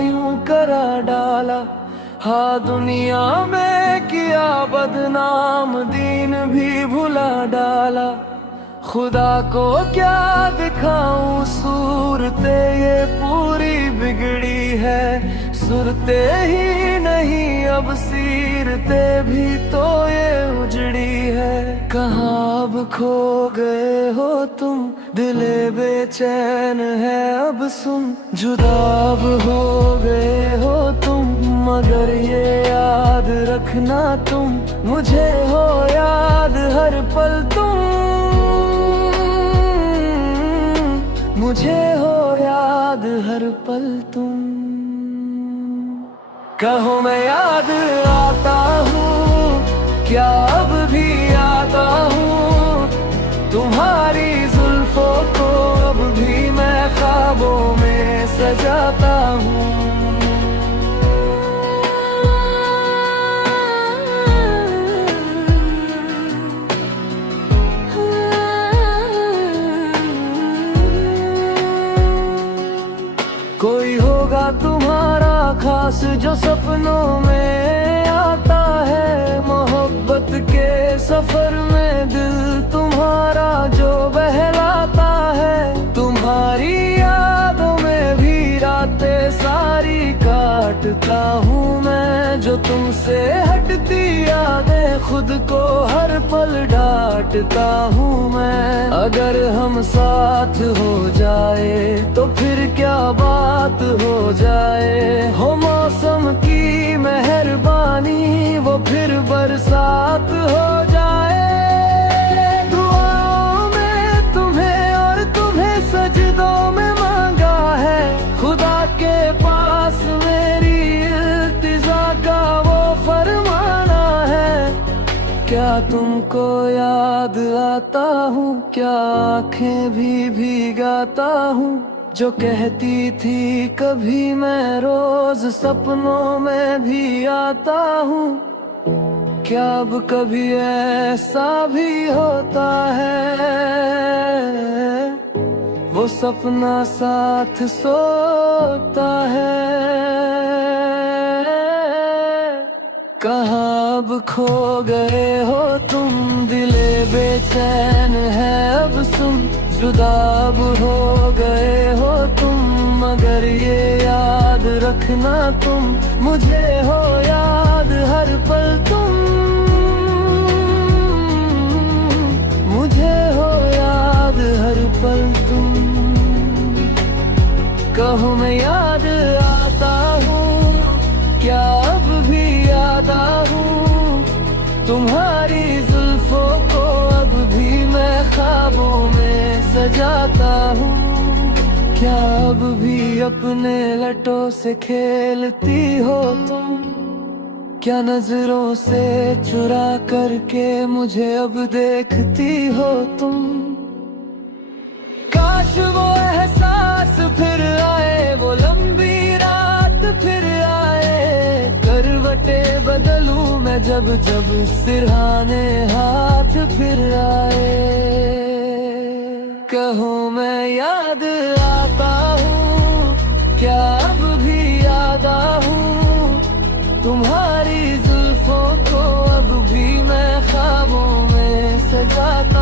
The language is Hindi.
यूं करा डाला। हाँ दुनिया में किया बदनाम, दीन भी भुला डाला। खुदा को क्या दिखाऊं सूरते ये पूरी बिगड़ी है। सुरते ही नहीं अब सीरते भी तो ये उजड़ी है। कहाँ अब खो गए हो तुम, दिले बेचैन है अब सुन। जुदा अब हो गए हो तुम, मगर ये याद रखना तुम, मुझे हो याद हर पल तुम, मुझे हो याद हर पल तुम। कहो मैं याद आता हूँ, क्या अब भी आता हूँ तुम्हारी जुल्फों को, अब भी मैं ख्वाबों में सजाता हूँ। कोई होगा तुम्हारा खास जो सपनों में आता है, मोहब्बत के सफर में दिल तुम्हारा जो बहलाता है। तुम्हारी यादों में भी रातें सारी काटता हूँ मैं, जो तुमसे हटती यादें खुद को हर पल डांटता हूँ मैं। अगर हम साथ हो जाए तो फिर क्या बात हो जाए, हो मौसम की मेहरबानी वो फिर बरसात हो जाए। दुआओं में तुम्हें और तुम्हें सजदों में मांगा है, खुदा के पास मेरी इल्तिजा का वो फरमाना है। क्या तुमको याद आता हूँ, क्या आँखें भी भीगाता हूँ, जो कहती थी कभी मैं रोज सपनों में भी आता हूँ। क्या अब कभी ऐसा भी होता है, वो सपना साथ सोता है। कहाँ अब खो गए हो तुम, दिले बेचैन है अब सुन। जुदा अब हो गए हो तुम, मगर ये याद रखना तुम, मुझे हो याद हर पल तुम, मुझे हो याद हर पल तुम। कहो मैं याद आता हूँ, क्या अब भी आता हूँ तुम्हारी जुल्फों को, अब भी मैं ख्वाबों में सजाता हूँ। क्या अब भी अपने लटों से खेलती हो तुम, क्या नजरों से चुरा करके मुझे अब देखती हो तुम। काश वो एहसास फिर आए, वो लंबी रात फिर आए, करवटे बदलूं मैं जब जब सिरहाने हाथ फिर आए। कहो मैं याद आता हूँ, क्या अब भी आता हूँ तुम्हारी जुल्फों को, अब भी मैं ख्वाबों में सजाता